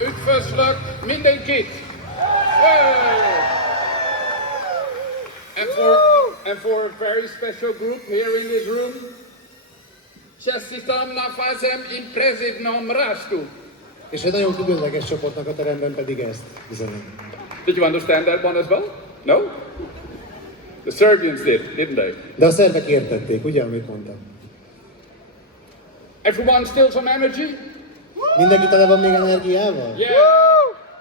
Üdvözlök mindenkit! Hey! And for a very special group here in this room, Cseszítom nafazem imprezid nom rastu. És egy nagyon különleges csoportnak a teremben pedig ezt bizonyít. Did you understand that one as well? No? The Serbians did, didn't they? De a szerbek értették, ugye, amit mondtam? Everyone still some energy? Mindenki tele van még energiával? Yeah!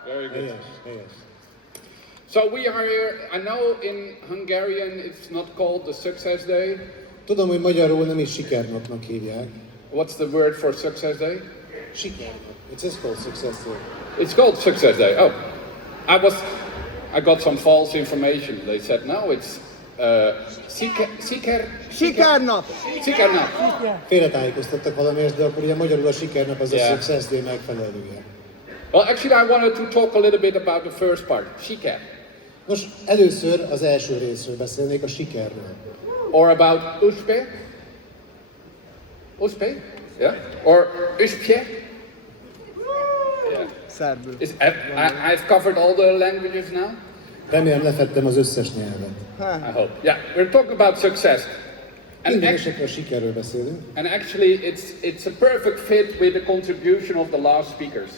Very good. Helyes, helyes. So we are here, I know in Hungarian it's not called the Success Day. Tudom, hogy magyarul nem is sikernapnak hívják. What's the word for Success Day? Sikernap. It's just called Success Day. It's called Success Day. Oh, I got some false information. They said no, it's Sikernap! Sikernap. Félretájékoztattak valamelyest, de akkor ugye magyarul a sikernap az Yeah. a Success Day megfelelője. Well, actually, I wanted to talk a little bit about the first part, siker, Nos, először az első részről beszélnék, a sikerről. or about uspeh. Uspeh, yeah, or uspje. Yeah. Szerbül. I've covered all the languages now. Remélem lefettem az összes nyelvet. I hope. Yeah, we're talking about success, Minden esetre a sikerről beszélünk, and actually, it's a perfect fit with the contribution of the last speakers.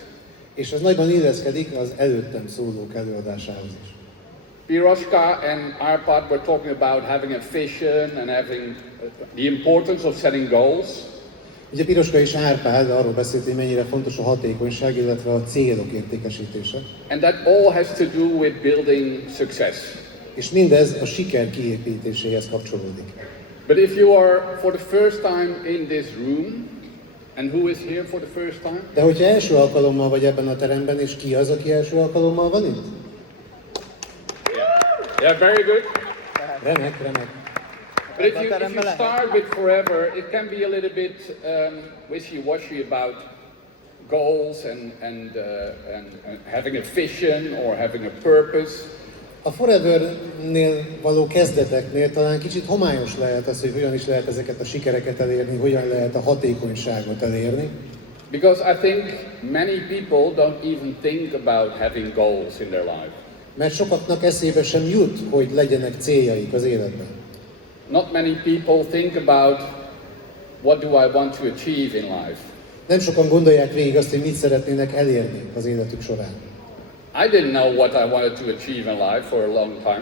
és az nagyban illeszkedik az előttem szólók előadásához is. Piroshka and Arpad were talking about having a vision and having the importance of setting goals. Ugye Piroska és Árpád arról beszélt, hogy mennyire fontos a hatékonyság, illetve a célok értékesítése. And that all has to do with building success. És mindez a siker kiépítéséhez kapcsolódik. But if you are for the first time in this room, and who is here for the first time? De hogyha első alkalommal vagy ebben a teremben, és ki az, aki első alkalommal van itt? Yeah, very good. Remek, remek. But if you start with forever, it can be a little bit wishy-washy about goals and having a vision or having a purpose. A Forever-nél való kezdeteknél talán kicsit homályos lehet az, hogy hogyan is lehet ezeket a sikereket elérni, hogyan lehet a hatékonyságot elérni. Because I think many people don't even think about having goals in their life. Mert sokaknak eszébe sem jut, hogy legyenek céljaik az életben. Not many people think about what do I want to achieve in life. Nem sokan gondolják végig azt, hogy mit szeretnének elérni az életük során. I didn't know what I wanted to achieve in life for a long time.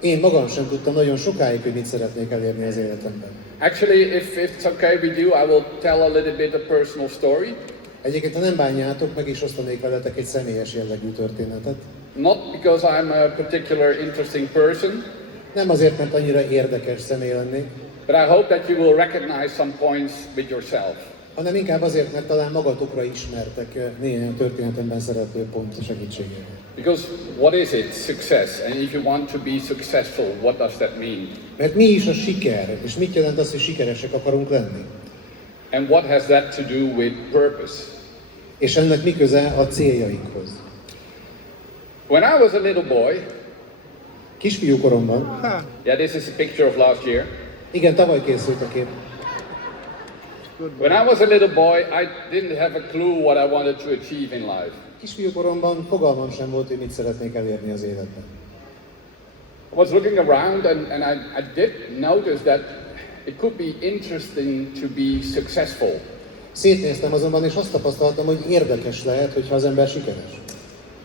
Én magam sem tudtam nagyon sokáig, hogy mit szeretnék elérni az életemben. Actually, if it's okay with you, I will tell a little bit a personal story. Egyébként, ha nem bánjátok, meg is osztanék veletek egy személyes jellegű történetet. Not because I'm a particular interesting person, Nem azért, mert annyira érdekes személy lennék, but I hope that you will recognize some points with yourself. hanem inkább azért, mert talán magatokra ismertek néhány történetemben szereplő pont segítségével. Because what is it, success? And if you want to be successful, what does that mean? Mert mi is a siker, és mit jelent az, hogy sikeresek akarunk lenni? And what has that to do with purpose? És ennek mi köze a céljainkhoz? When I was a little boy, Kisfiú koromban, yeah, this is a picture of last year. igen, tavaly készült a kép. When I was a little boy, I didn't have a clue what I wanted to achieve in life. Kisfiú koromban fogalmam sem volt, hogy mit szeretnék elérni az életben. I was looking around and I did notice that it could be interesting to be successful. Szétnéztem azonban, és azt tapasztaltam, hogy érdekes lehet, hogyha az ember sikeres.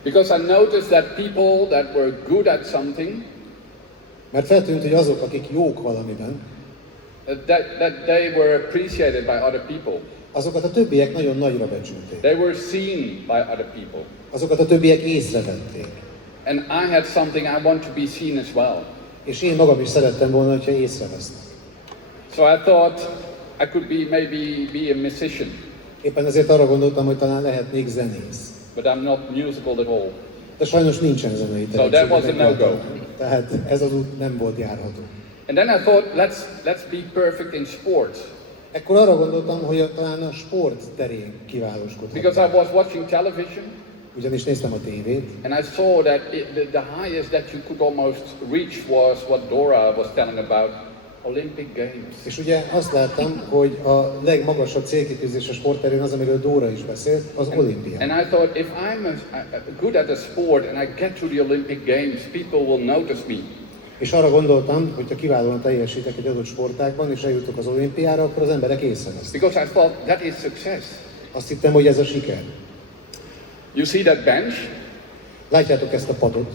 Because I noticed that people that were good at something, Mert feltűnt, hogy azok, akik jók valamiben, that they were appreciated by other people. azokat a többiek nagyon nagyra becsülték. They were seen by other people. Azokat a többiek észrevették. And I had something I want to be seen as well. És én magam is szerettem volna, hogyha észrevesznek. So I thought I could maybe be a musician, Éppen ezért arra gondoltam, hogy talán lehetnék zenész. but I'm not musical at all. De sajnos nincsen zenei So that was a no-go. Tehát ez az út nem volt járható. And then I thought, let's be perfect in sports. Ekkor arra gondoltam, hogy talán a sport terén kiválóskodhatok. Because I was watching television, Ugyanis néztem a tévét, and I saw that the highest that you could almost reach was what Dora was telling about, Olympic Games. És ugye azt láttam, hogy a legmagasabb célkitűzés a sportterén az, amiről Dóra is beszélt, az olimpia. And I thought, if I'm good at a sport and I get to the Olympic Games, people will notice me. És arra gondoltam, hogy ha kiválóan teljesítek egy adott sportágban, és eljutok az olimpiára, akkor az emberek észrevesznek. Because I thought that is success. Azt hittem, hogy ez a siker. You see that bench? Látjátok ezt a padot?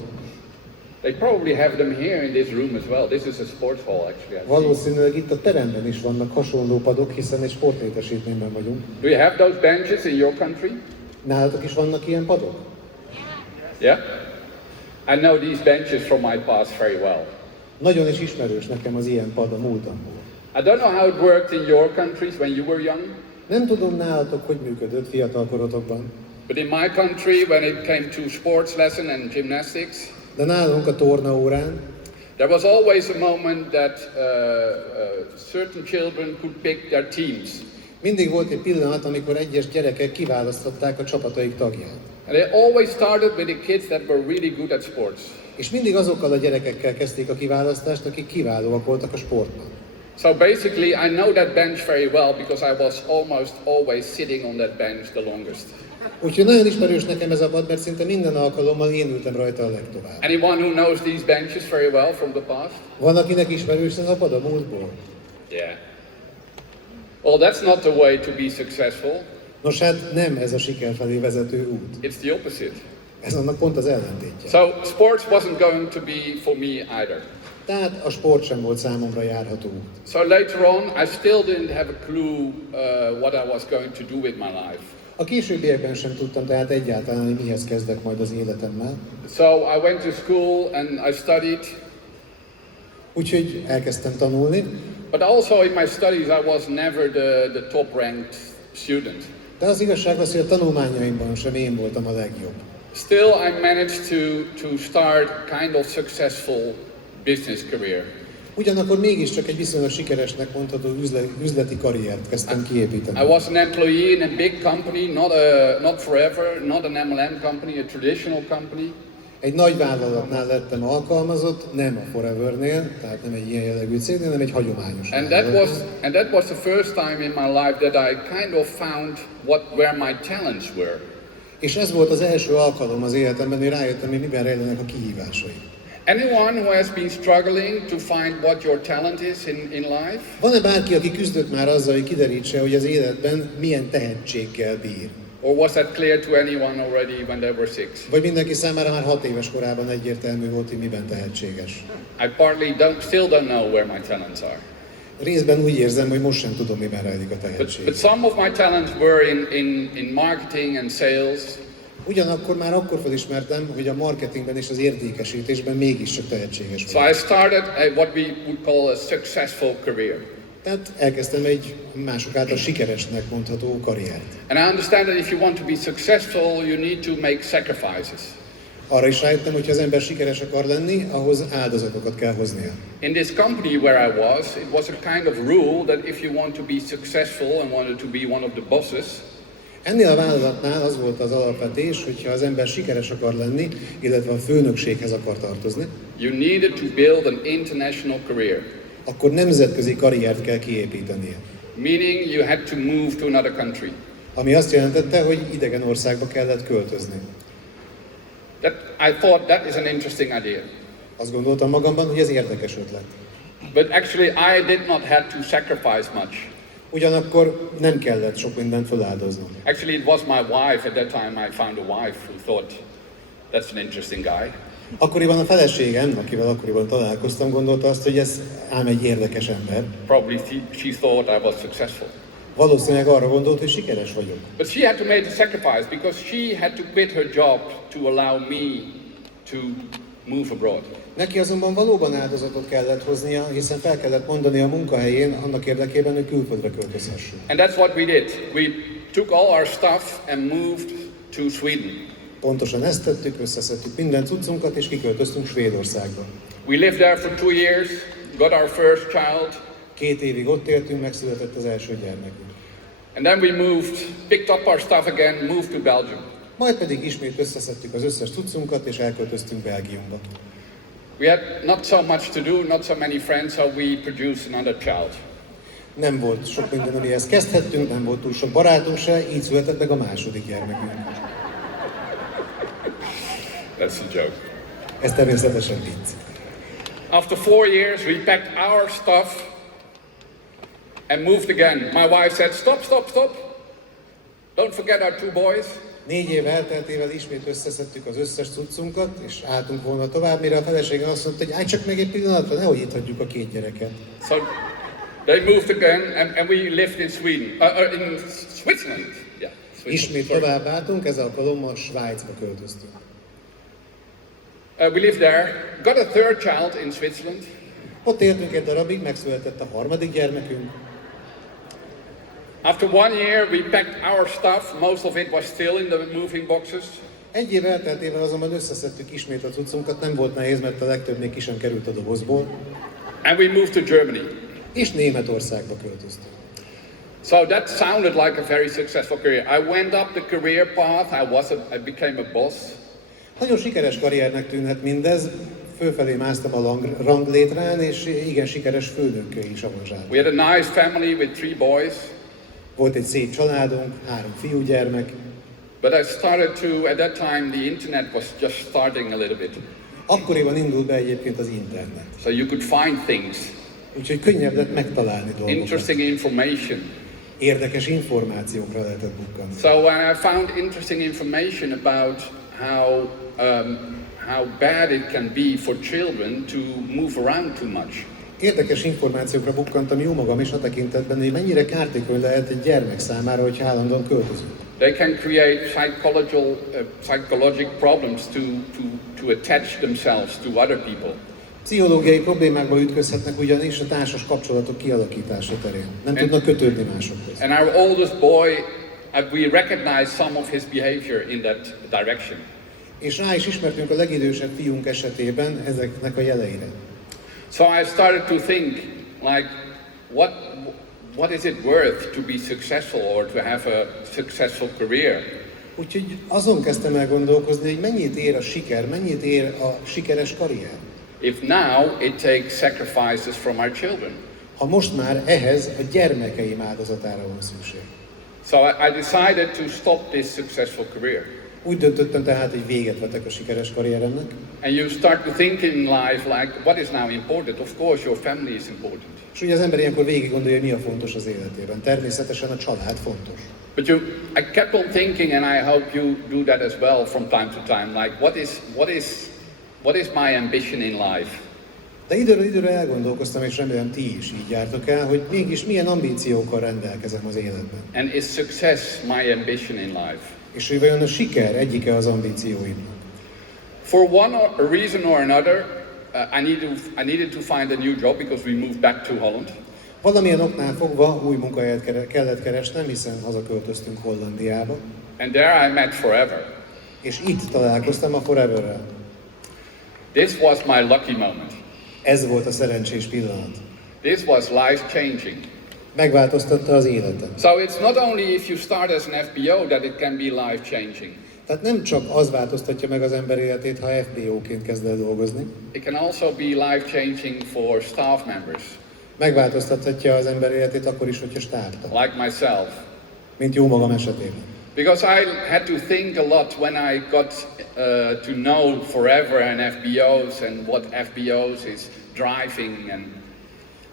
They probably have them here in this room as well. This is a sports hall actually. Valószínűleg itt a teremben is vannak hasonló padok, hiszen egy sportlétesítményben vagyunk. Do you have those benches in your country? Nálatok is vannak ilyen padok? Yeah? I know these benches from my past very well. Nagyon is ismerős nekem az ilyen pad a múltamból. I don't know how it worked in your countries when you were young. Nem tudom nálatok, hogy működött fiatalkorotokban. But in my country, when it came to sports lesson and gymnastics, De nálunk a tornaórán there was always a moment that certain children could pick their teams. mindig volt egy pillanat, amikor egyes gyerekek kiválasztották a csapataik tagját. And they always started with the kids that were really good at sports. És mindig azokkal a gyerekekkel kezdték a kiválasztást, akik kiválóak voltak a sportban. So basically, I know that bench very well because I was almost always sitting on that bench the longest. Úgyhogy nagyon ismerős nekem ez a pad, mert szinte minden alkalommal én ültem rajta a legtovább. Anyone who knows these benches very well from the past? Van, akinek ismerős ez a pad a múltból? Yeah. Well, that's not the way to be successful. Nos hát nem ez a siker felé vezető út. It's the opposite. Ez annak pont az ellentétje. So sports wasn't going to be for me either. Tehát a sport sem volt számomra járható út. So later on, I still didn't have a clue what I was going to do with my life. A későbbiekben sem tudtam tehát egyáltalán, hogy mihez kezdek majd az életemmel. So I went to school and I studied. Úgyhogy elkezdtem tanulni. But also in my studies, I was never the top-ranked student. De az igazság az, hogy a tanulmányaimban sem én voltam a legjobb. Still, I managed to start kind of successful business career. Ugyanakkor mégiscsak egy viszonylag sikeresnek mondható üzleti karriert kezdtem kiépíteni. I was an employee in a big company, not forever, not an MLM company, a traditional company. Egy nagy vállalatnál lettem alkalmazott, nem a Forevernél, tehát nem egy ilyen jellegű cégnél, hanem egy hagyományos And vállalatnél. that was the first time in my life that I kind of found where my talents were. És ez volt az első alkalom az életemben, hogy rájöttem, hogy miben rejlenek a kihívásai. Anyone who has been struggling to find what your talent is in life? Van-e bárki, aki küzdött már azzal, hogy kiderítse, hogy az életben milyen tehetséggel bír? Or was that clear to anyone already when they were 6? Vagy mindenki számára már 6 éves korában egyértelmű volt, hogy miben tehetséges? I partly still don't know where my talents are. Részben úgy érzem, hogy most sem tudom, miben rejlik a But tehetség. some of my talents were in marketing and sales. Ugyanakkor már akkor felismertem, hogy a marketingben és az értékesítésben mégiscsak tehetséges So vagyok. I started what we would call a successful career. Tehát elkezdtem egy mások által sikeresnek mondható karriert. And I understand that if you want to be successful, you need to make sacrifices. Arra is rájöttem, hogy ha az ember sikeres akar lenni, ahhoz áldozatokat kell hoznia. In this company where I was, it was a kind of rule that if you want to be successful and wanted to be one of the bosses, Ennél a vállalatnál az volt az alapvetés, hogyha az ember sikeres akar lenni, illetve a főnökséghez akar tartozni, you needed to build an international career. akkor nemzetközi karriert kell kiépítenie. Meaning you had to move to another country. Ami azt jelentette, hogy idegen országba kellett költözni. I thought that is an interesting idea. Azt gondoltam magamban, hogy ez érdekes ötlet. But actually I did not have to sacrifice much. Ugyanakkor nem kellett sok mindent feláldoznom. Actually it was my wife, at that time I found a wife who thought that's an interesting guy. Akkoriban a feleségem, akivel akkoriban találkoztam, gondolta azt, hogy ez ám egy érdekes ember. Probably she thought I was successful. Valószínűleg arra gondolt, hogy sikeres vagyok. But she had to make the sacrifice because she had to quit her job to allow me to move abroad. Neki azonban valóban áldozatot kellett hoznia, hiszen fel kellett mondani a munkahelyén annak érdekében, hogy külföldre költözhessünk. And that's what we did. We took all our stuff and moved to Sweden. Pontosan ezt tettük, összeszedtük minden cuccunkat és kiköltöztünk Svédországba. We lived there for 2 years, got our first child, 2 évig ott éltünk, megszületett az első gyermekünk. and then we moved, picked up our stuff again, moved to Belgium. Majd pedig ismét összeszedtük az összes cuccunkat és elköltöztünk Belgiumba. We had not so much to do, not so many friends, so we produced another child. Nem volt sok minden, amihez kezdhettünk, nem volt túl sok barátunk se, így született meg a második gyermekünk. That's a joke. Ez természetesen vicc. After 4 years, we packed our stuff and moved again. My wife said, stop, stop, stop. Don't forget our 2 boys. 4 év elteltével ismét összeszedtük az összes cuccunkat, és álltunk volna tovább, mire a feleségem azt mondta, hogy állj csak meg egy pillanatra, nehogy itt hagyjuk a 2 gyereket. So they moved again, and we lived in Sweden, in Switzerland. Yeah, Ismét tovább álltunk, ez alkalommal Svájcba költöztünk. We lived there, got a 3rd child in Switzerland. Ott éltünk egy darabig, megszületett a 3. gyermekünk. After 1 year, we packed our stuff. Most of it was still in the moving boxes. 1 év elteltével azonban összeszedtük ismét a cuccunkat, nem volt nehéz, mert a legtöbb még ki sem került a dobozból. And we moved to Germany. És Németországba költöztünk. So that sounded like a very successful career. I went up the career path. I became a boss. Nagyon sikeres karriernek tűnhet mindez, fölfelé másztam a ranglétrán, és igen sikeres főnökké is avanzsáltam. We had a nice family with 3 boys. Volt egy szép családunk, 3 fiúgyermek. But I started to, at that time, the internet was just starting a little bit. Akkoriban indult be egyébként az internet. So you could find things. Úgyhogy könnyebb lett megtalálni dolgokat. Interesting information. Érdekes információkra lehetett bukkanni. So when I found interesting information about how bad it can be for children to move around too much. Érdekes információkra bukkantam jó magam is a tekintetben, hogy mennyire kártékony lehet egy gyermek számára, hogy állandóan költözünk. They can create psychological problems to attach themselves to other people. Pszichológiai problémákba ütközhetnek ugyanis a társas kapcsolatok kialakítása terén. Nem tudnak kötődni másokhoz. And our oldest boy, we recognized some of his behavior in that direction. És rá is ismertünk a legidősebb fiunk esetében ezeknek a jeleire. So I started to think, like, what is it worth to be successful or to have a successful career? Úgyhogy azon kezdtem el gondolkozni, hogy mennyit ér a siker, mennyit ér a sikeres karrier. If now it takes sacrifices from our children. Ha most már ehhez a gyermekeim áldozatára van szükség. So I decided to stop this successful career. Úgy döntöttem tehát, hogy véget vetek a sikeres karrieremnek. And you start to think in life like, what is now important? Of course your family is important. És ugye az ember ilyenkor végig gondolja, hogy mi a fontos az életében. Természetesen a család fontos. But I kept on thinking, and I hope you do that as well from time to time, like what is my ambition in life? De időről időre elgondolkoztam, és remélem ti is így jártok el, hogy mégis milyen ambíciókkal rendelkezem az életben. And is success my ambition in life? És hogy vajon a siker egyike az ambícióimnak? For one reason or another, I needed to find a new job because we moved back to Holland. Valamilyen oknál fogva új munkahelyet kellett keresnem, hiszen hazaköltöztünk Hollandiába. And there I met Forever. És itt találkoztam a Foreverrel. This was my lucky moment. Ez volt a szerencsés pillanat. This was life-changing. Megváltoztatta az életem. So it's not only if you start as an FBO that it can be life-changing. Tehát nem csak az változtatja meg az ember életét, ha FBO-ként kezd el dolgozni. It can also be life-changing for staff members. Megváltoztathatja az ember életét akkor is, hogyha stábtag. Like myself. Mint jó magam esetében. Because I had to think a lot when I got to know Forever and FBOs and what FBOs is driving and.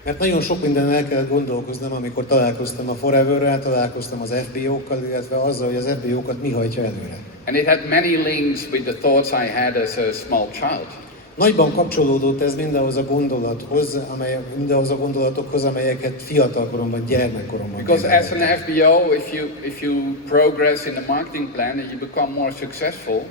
Mert nagyon sok minden el kellett gondolkoznom, amikor találkoztam a Foreverrel, találkoztam az FBO-kkal, illetve azzal, hogy az FBO-kat mi hajtja előre. And it had many links with the thoughts I had as a small child. Nagyban kapcsolódott ez mindahhoz a gondolatokhoz, amelyeket fiatalkoromban, gyermekkoromban. Because as an FBO, if you progress in the marketing plan and you become more successful,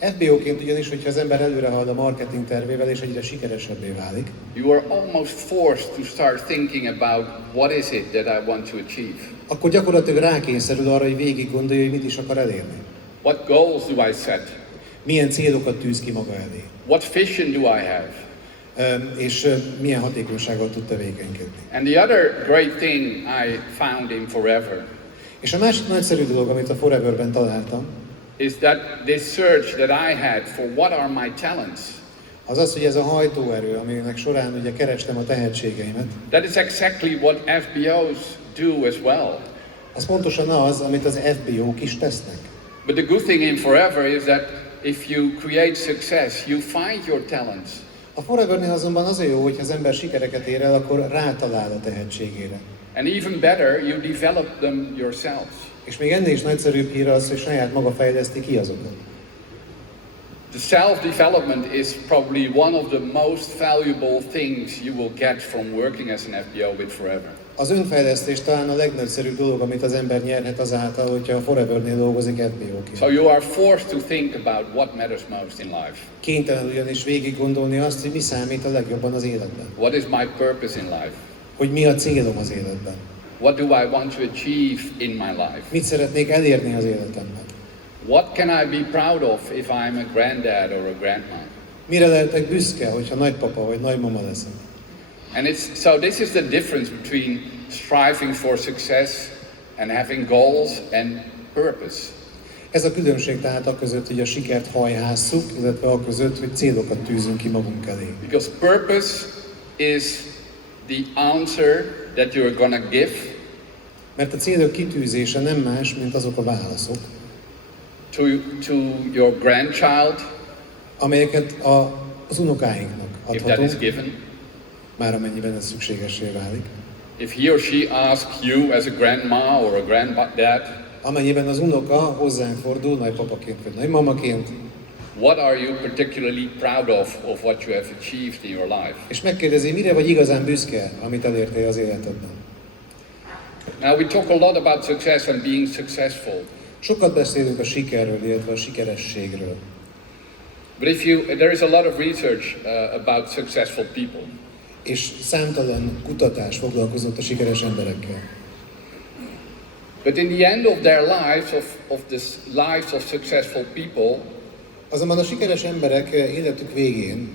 FBO-ként ugyanis, hogyha az ember előre halad a marketing tervével és egyre sikeresebbé válik, you are almost forced to start thinking about what is it that I want to achieve. Akkor gyakorlatilag rákényszerül arra, hogy végig gondolja, hogy mit is akar elérni. What goals do I set? Milyen célokat tűz ki maga elé. What vision do I have? És milyen hatékonysággal tud tevékenykedni. And the other great thing I found in Forever. És a másik nagyszerű dolog, amit a Foreverben találtam, is that this search that I had for what are my talents. az az, hogy ez a hajtóerő, aminek során ugye kerestem a tehetségeimet. That is exactly what FBOs do as well. Az pontosan az, amit az FBO-k is tesznek. But the good thing in Forever is that if you create success, you find your talents. A Forevernél azonban az a jó, hogy az ember sikereket ér el, akkor rátalál a tehetségére. And even better, you develop them yourselves. És még ennél is nagyszerűbb hír az, hogy saját maga fejleszti ki azokat. The self-development is probably one of the most valuable things you will get from working as an FBO with Forever. Az önfejlesztés talán a legnagyszerűbb dolog, amit az ember nyerhet azáltal, hogyha a Forevernél dolgozik FBO-ként. So you are forced to think about what matters most in life. Kénytelen ugyanis végig gondolni azt, hogy mi számít a legjobban az életben. What is my purpose in life? Hogy mi a célom az életben. What do I want to achieve in my life? Mit szeretnék elérni az életemben. What can I be proud of if I'm a granddad or a grandma? Mire lehetek büszke, hogyha nagypapa vagy nagymama leszek? And so this is the difference between striving for success and having goals and purpose. Ez a különbség tehát a között, hogy a sikert hajhásszuk, illetve a között, hogy célokat tűzünk ki magunk elé. Because purpose is the answer that you're gonna give. Mert a célok kitűzése nem más, mint azok a válaszok, to your grandchild, amelyeket az unokáinknak if that is adhatunk, given. már amennyiben ez szükségessé válik. If he or she asks you as a grandma or a granddad, Amennyiben az unoka hozzánk fordul, nagypapaként vagy nagymamaként, what are you particularly proud of what you have achieved in your life? és megkérdezi, mire vagy igazán büszke, amit elértél az életedben. Now we talk a lot about success and being successful. Sokat beszélünk a sikerről, illetve a sikerességről. But there is a lot of research about successful people. És számtalan kutatás foglalkozott a sikeres emberekkel. But in the end of their lives, of the lives of successful people, azonban a sikeres emberek életük végén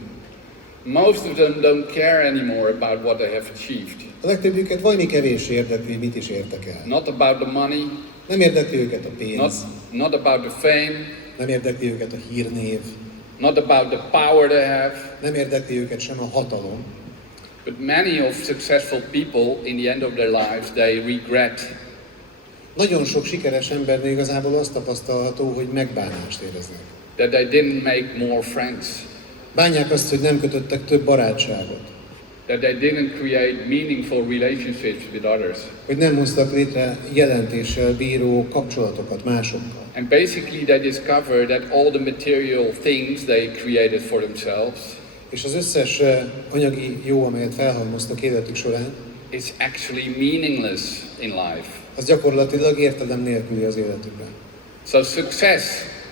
most of them don't care anymore about what they have achieved. a legtöbbjüket valami kevés érdekli, hogy mit is értek el. Not about the money. Nem érdekli őket a pénz. Not about the fame. Nem érdekli őket a hírnév. Not about the power they have. Nem érdekli őket sem a hatalom. But many of successful people, in the end of their lives, they regret. Nagyon sok sikeres embernél igazából azt tapasztalható, hogy megbánást éreznek. That they didn't make more friends. Bánják azt, hogy nem kötöttek több barátságot. That they didn't create meaningful relationships with others. Hogy nem hoztak létre jelentéssel bíró kapcsolatokat másokkal. And basically they discover that all the material things they created for themselves, és az összes anyagi jó, amelyet felhalmoztak életük során, is actually meaningless in life. az gyakorlatilag értelem nélküli az életükben. So success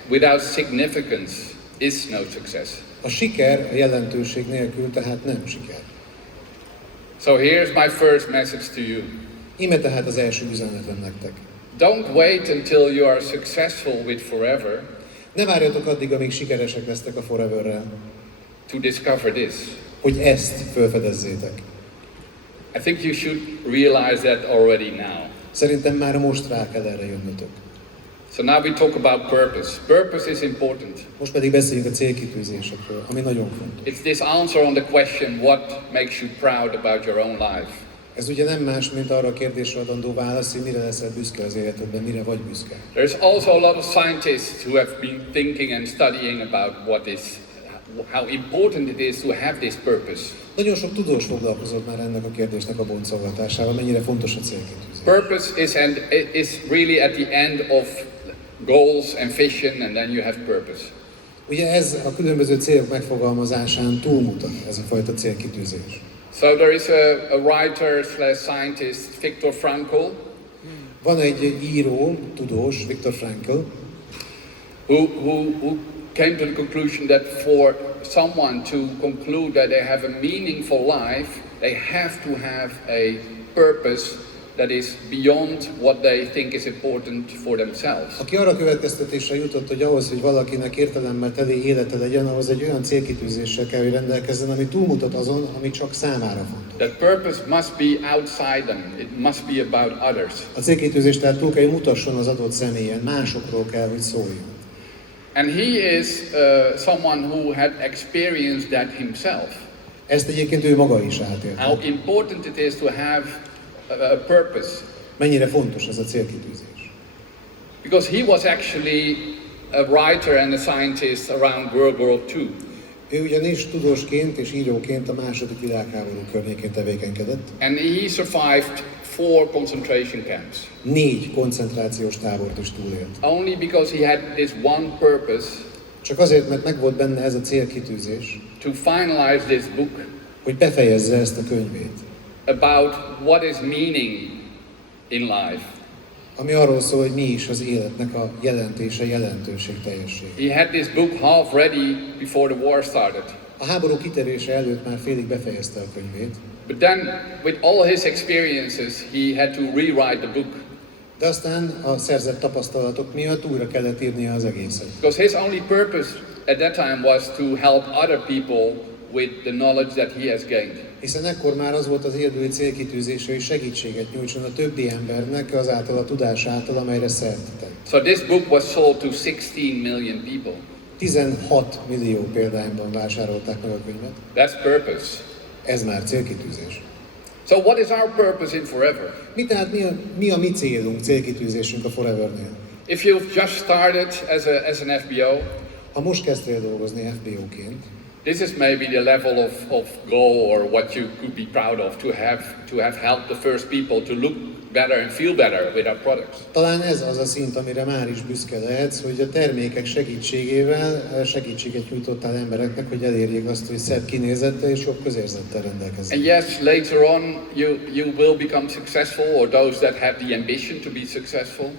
without significance is no success. A siker a jelentőség nélkül tehát nem siker. So here's my first message to you. Íme tehát az első üzenetem nektek. Don't wait until you are successful with Forever. Ne várjatok addig, amíg sikeresek lesztek a Foreverrel, To discover this. hogy ezt felfedezzétek. I think you should realize that already now. Szerintem már most rá kell erre jönnötök. So now we talk about purpose. Purpose is important. Most pedig beszéljünk a célkitűzésekről, ami nagyon fontos. It's this answer on the question, what makes you proud about your own life? Ez ugye nem más, mint arra a kérdésre adandó válasz, hogy mire leszel büszke az életedben, mire vagy büszke. There's also a lot of scientists who have been thinking and studying about how important it is to have this purpose. Nagyon sok tudós foglalkozott már ennek a kérdésnek a boncolgatásával, mennyire fontos a célkitűzés. Purpose is really at the end of goals and vision, and then you have purpose. Ugye ez a különböző célok megfogalmazásán túlmutat, ez a fajta célkitűzés. So there is a writer / scientist, Viktor Frankl. Van egy író, tudós, Viktor Frankl, who came to the conclusion that for someone to conclude that they have a meaningful life, they have to have a purpose that is beyond what they think is important for themselves. aki arra következtetésre jutott, hogy ahhoz, hogy valakinek értelemmel teli élete legyen, ahhoz egy olyan célkitűzéssel kell, hogy rendelkezzen, ami túlmutat azon, ami csak számára fontos. That purpose must be outside them. It must be about others. A célkitűzés tehát túl kell, hogy mutasson az adott személyen, másokról kell, hogy szóljon. And he is someone who had experienced that himself. Ezt egyébként ő maga is átélte. How important it is to have a purpose. Mennyire fontos ez a célkitűzés. Because he was actually a writer and a scientist around World War II. Ő ugyanis tudósként és íróként a második világháború környékén tevékenykedett. And he survived 4 concentration camps. 4 koncentrációs tábort is túlélt. Only because he had this one purpose. Csak azért, mert megvolt benne ez a célkitűzés, To finalize this book. Hogy befejezze ezt a könyvét. About what is meaning in life. Ami arról szól, hogy mi is az életnek a jelentése, jelentőség, teljesség. He had this book half ready before the war started. A háború kitörése előtt már félig befejezte a könyvét. But then, with all his experiences, he had to rewrite the book. De aztán a szerzett tapasztalatok miatt újra kellett írnia az egészet. Because his only purpose at that time was to help other people with the knowledge that he has gained. Hiszen ekkor már az volt az érdemi célkitűzése, hogy segítséget nyújtson a többi embernek azáltal a tudás által, amelyre szert tett. So this book was sold to 16 million people. 16 millió példányban vásárolták meg a könyvet. That's purpose. Ez már célkitűzés. So what is our purpose in Forever? Tehát mi a mi célunk, célkitűzésünk a Forevernél? If you've just started as an FBO, ha most kezdtél dolgozni FBO-ként, this is maybe the level of goal or what you could be proud of to have helped the first people to look better and feel better with our products. Talán ez az a szint, amire már is büszke lehetsz, hogy a termékek segítségével segítséget nyújtottál embereknek, hogy elérjék azt, hogy szebb kinézettel és jobb közérzettel rendelkezzenek. And yes, later on you will become successful, or those that have the ambition to be successful.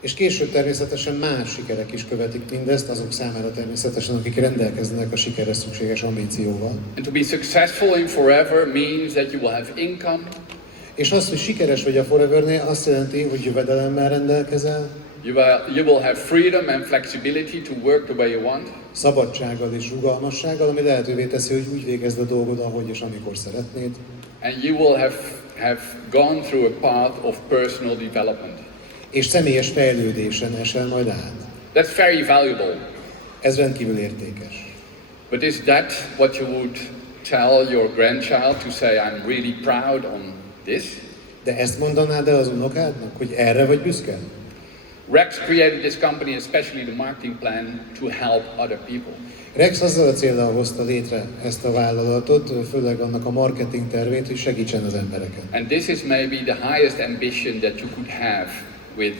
És később természetesen más sikerek is követik mindezt, azok számára természetesen, akik rendelkeznek a sikerre szükséges ambícióval. And to be successful in Forever means that you will have income. És az, hogy sikeres vagy a Forevernél, azt jelenti, hogy jövedelemmel rendelkezel. You will have freedom and flexibility to work the way you want. Szabadsággal és rugalmassággal, ami lehetővé teszi, hogy úgy végezd a dolgod, ahogy és amikor szeretnéd. And you will have gone through a path of personal development. És személyes fejlődésen esel majd át. That's very valuable. Ez rendkívül értékes. But is that what you would tell your grandchild to say, I'm really proud on this? De ezt mondanád el az unokádnak, hogy erre vagy büszke? Rex created this company, especially the marketing plan, to help other people. Rex azzal a céllal hozta létre ezt a vállalatot, főleg annak a marketing tervét, hogy segítsen az embereken. And this is maybe the highest ambition that you could have with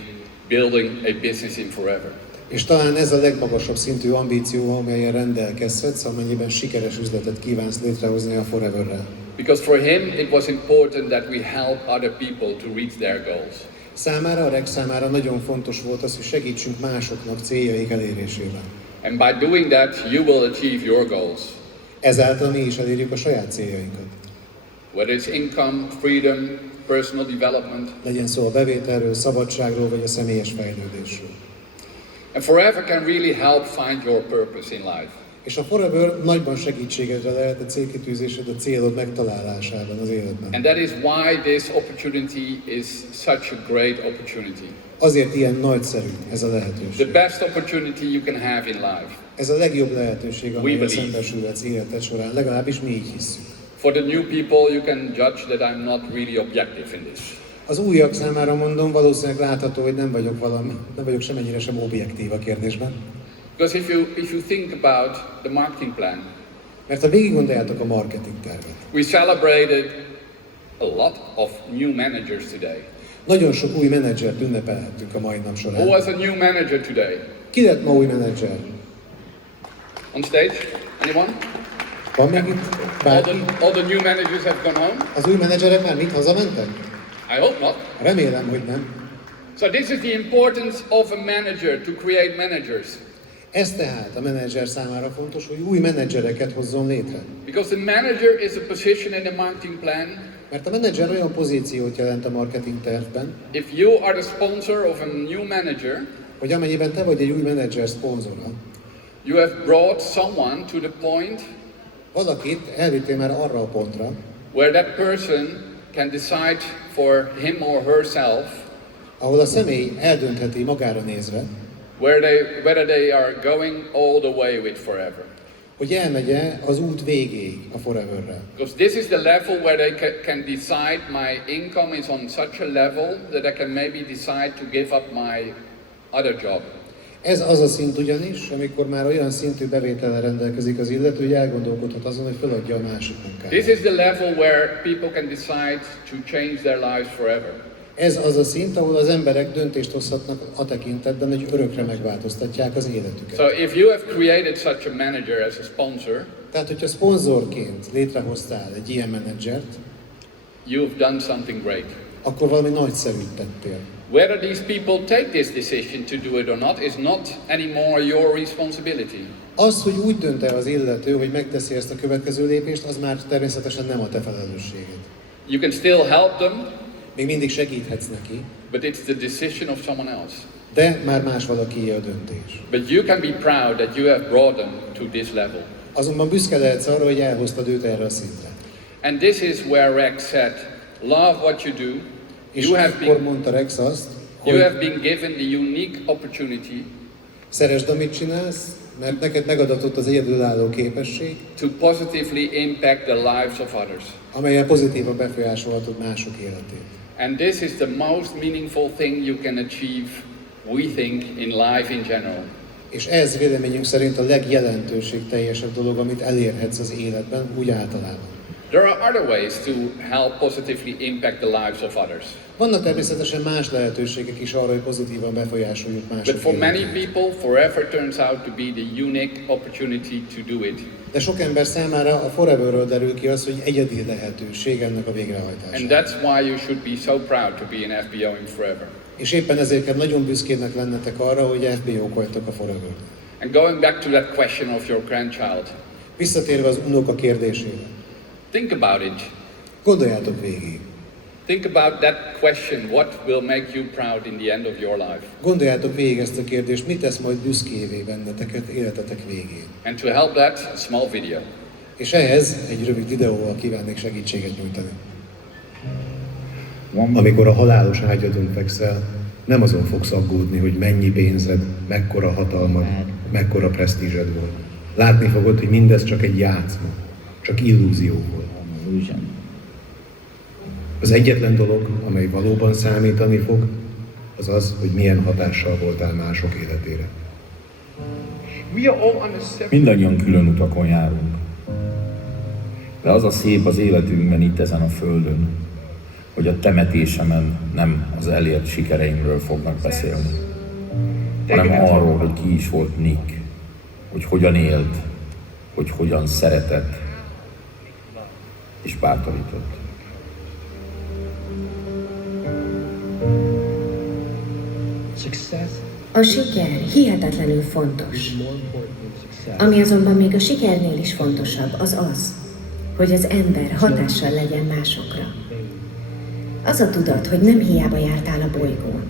building a business in Forever. És talán ez a legmagasabb szintű ambíció, amelyen rendelkezhetsz, amennyiben sikeres üzletet kívánsz létrehozni a Foreverrel. Because for him it was important that we help other people to reach their goals. Számára, a Rex számára nagyon fontos volt az, hogy segítsünk másoknak céljaik elérésében. And by doing that, you will achieve your goals. Ezáltal mi is elérjük a saját céljainkat. Whether it's income, freedom, personal development. Legyen szó a bevételről, szabadságról vagy a személyes fejlődésről. And Forever can really help find your purpose in life. És a Forever nagyban segítségedre lehet a célkitűzésed, a célod megtalálásában az életben. And that is why this opportunity is such a great opportunity. Azért ilyen nagyszerű ez a lehetőség. The best opportunity you can have in life. Ez a legjobb lehetőség, amelyet szembesülhetsz életed során, legalábbis mi így hisszük. For the new people, you can judge that I'm not really objective in this. Az újak számára mondom, valószínűleg látható, hogy nem vagyok semennyire sem objektív a kérdésben. Because if you think about the marketing plan, mert ha végig gondoljátok a marketing tervet, we celebrated a lot of new managers today. Nagyon sok új menedzsert ünnepelhettünk a mai nap során. Who was a new manager today? Ki lett ma új menedzser? On stage? Anyone? Van még itt? All the new managers have gone home? Az új menedzserek már mit hazamentek? I hope not. Remélem, hogy nem. So this is the importance of a manager, to create managers. Ez tehát a menedzser számára fontos, hogy új menedzsereket hozzon létre. Because the manager is a position in the marketing plan. Mert a menedzser olyan pozíciót jelent a marketing tervben, If you are the sponsor of a new manager, hogy amennyiben te vagy egy új menedzser szponzora, you have brought someone to the point valakit elvittél már arra a pontra, where that person can decide for him or herself ahol a személy eldöntheti magára nézve, whether they are going all the way with forever. Hogy elmegye az út végéig a foreverre. Because this is the level where they can decide my income is on such a level that I can maybe decide to give up my other job. Ez az a szint ugyanis, amikor már olyan szintű bevétellel rendelkezik az illető, hogy elgondolkodhat azon, hogy feladja a másik munkát. This is the level where people can decide to change their lives forever. Ez az a szint, ahol az emberek döntést hozhatnak a tekintetben, hogy örökre megváltoztatják az életüket. So if you have created such a manager as a sponsor, Tehát, hogyha szponzorként létrehoztál egy ilyen menedzsert, you've done something great. akkor valami nagyszerűt tettél. Whether these people take this decision to do it or not is not anymore your responsibility. Az, hogy úgy dönt-e az illető, hogy megteszi ezt a következő lépést, az már természetesen nem a te felelősséged. You can still help them, Még mindig segíthetsz neki, but it's the decision of someone else. de már más valakié a döntés. But you can be proud that you have brought them to this level. Azonban büszke lehetsz arra, hogy elhoztad őt erre a szintre. And this is where Rex said, love what you do. És You have akkor been, mondta Rex azt, you hogy have been given the unique opportunity szeresd, amit csinálsz, mert neked megadatott az egyedülálló képesség, to positively impact the lives of others. amellyel pozitívan befolyásolhatod mások életét. And this is the most meaningful thing you can achieve, we think, in life in general. És ez véleményünk szerint a legjelentőségteljesebb dolog, amit elérhetsz az életben, úgy általában. There are other ways to help positively impact the lives of others. Vannak természetesen más lehetőségek is arra, hogy pozitívan befolyásoljuk mások But for many életét. people, forever turns out to be the unique opportunity to do it. De sok ember számára a Foreverről derül ki az, hogy egyedi lehetőség ennek a végrehajtása. And that's why you should be so proud to be an FBO in Forever. És éppen ezért kell nagyon büszkének lennetek arra, hogy FBO-k vagytok a Forever. And going back to that question of your grandchild, Visszatérve az unoka kérdésére. think about it. Gondoljátok végig. Think about that question, what will make you proud in the end of your life? Gondoljátok végig ezt a kérdést, mit tesz majd büszkévé benneteket életetek végén. And to help that, a small video. És ehhez egy rövid videóval kívánnék segítséget nyújtani. Amikor a halálos ágyadon fekszel, nem azon fogsz aggódni, hogy mennyi pénzed, mekkora hatalmad, mekkora presztízsed volt. Látni fogod, hogy mindez csak egy játszma, csak illúzió volt. Az egyetlen dolog, amely valóban számítani fog, az az, hogy milyen hatással voltál mások életére. Mindannyian külön utakon járunk. De az a szép az életünkben itt ezen a földön, hogy a temetésemen nem az elért sikereimről fognak beszélni, hanem arról, hogy ki is volt Nick, hogy hogyan élt, hogy hogyan szeretett és bátorított. A siker hihetetlenül fontos. Ami azonban még a sikernél is fontosabb, az az, hogy az ember hatással legyen másokra. Az a tudat, hogy nem hiába jártál a bolygón.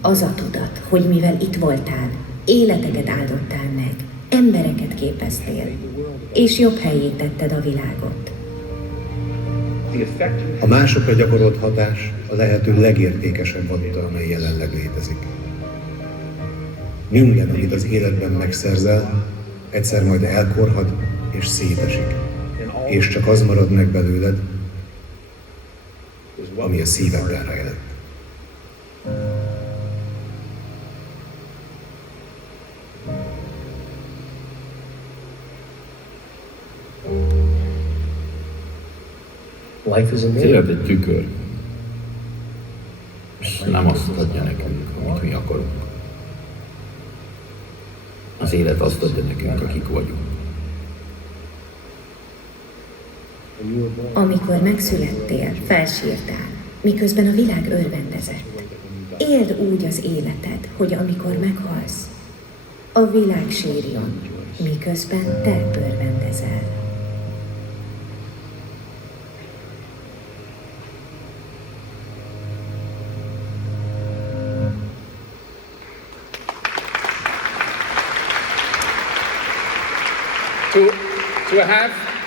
Az a tudat, hogy mivel itt voltál, életeket áldottál meg, embereket képeztél, és jobb helyé tetted a világot. A másokra gyakorolt hatás a lehető legértékesebb valuta, amely jelenleg létezik. Minden, amit az életben megszerzel, egyszer majd elkorhad és szétesik. És csak az marad meg belőled, ami a szívedben rejlett. Az élet egy tükör, és nem azt adja nekünk, amit mi akarunk. Az élet azt adja nekünk, akik vagyunk. Amikor megszülettél, felsírtál, miközben a világ örvendezett. Éld úgy az életed, hogy amikor meghalsz, a világ sírjon, miközben te örvendezel.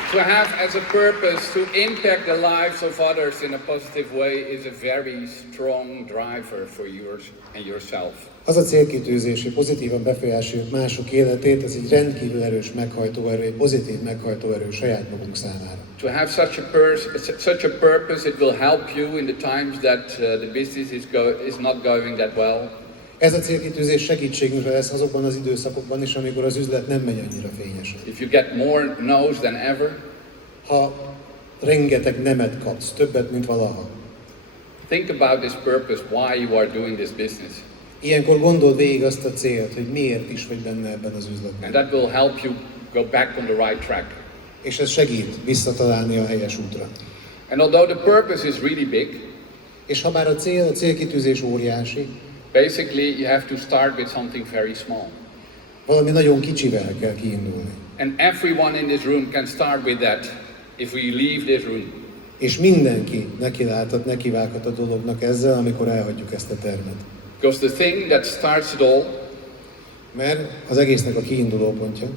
To To have as a purpose to impact the lives of others in a positive way is a very strong driver for yours and yourself. Az a célkitűzés, hogy pozitívan befolyásoljuk mások életét, ez egy rendkívül erős meghajtóerő, egy pozitív meghajtóerő saját magunk számára. To have such a purpose, it will help you in the times that the business is not going that well. Ez a célkitűzés segítségünkre lesz azokban az időszakokban is, amikor az üzlet nem megy annyira fényesen. If you get more no's than ever, ha rengeteg nemet kapsz, többet, mint valaha, think about this purpose, why you are doing this business. ilyenkor gondold végig azt a célt, hogy miért is vagy benne ebben az üzletben. And that will help you go back on the right track. És ez segít visszatalálni a helyes útra. And although the purpose is really big, És ha bár a célkitűzés óriási, basically you have to start with something very small. valami nagyon kicsivel kell kiindulni. And everyone in this room can start with that if we leave this room. És mindenki nekivághat a dolognak ezzel, amikor elhagyjuk ezt a termet. Because the thing that starts it all Mert az egésznek a kiinduló pontja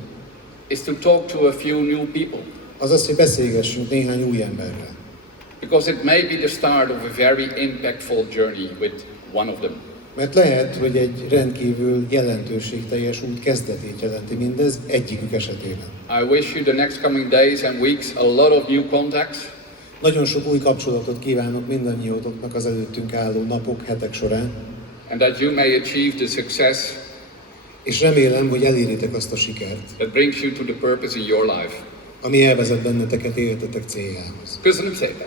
is to talk to a few new people. az az, hogy beszélgessünk néhány új emberrel. Because it may be the start of a very impactful journey with one of them. Mert lehet, hogy egy rendkívül jelentőségteljes út kezdetét jelenti mindez egyikük esetében. I wish you the next coming days and weeks a lot of new contacts. Nagyon sok új kapcsolatot kívánok mindannyiótoknak az előttünk álló napok, hetek során, And that you may achieve the success és remélem, hogy eléritek azt a sikert, that brings you to the purpose in your life. ami elvezet benneteket életetek céljához. Köszönöm szépen!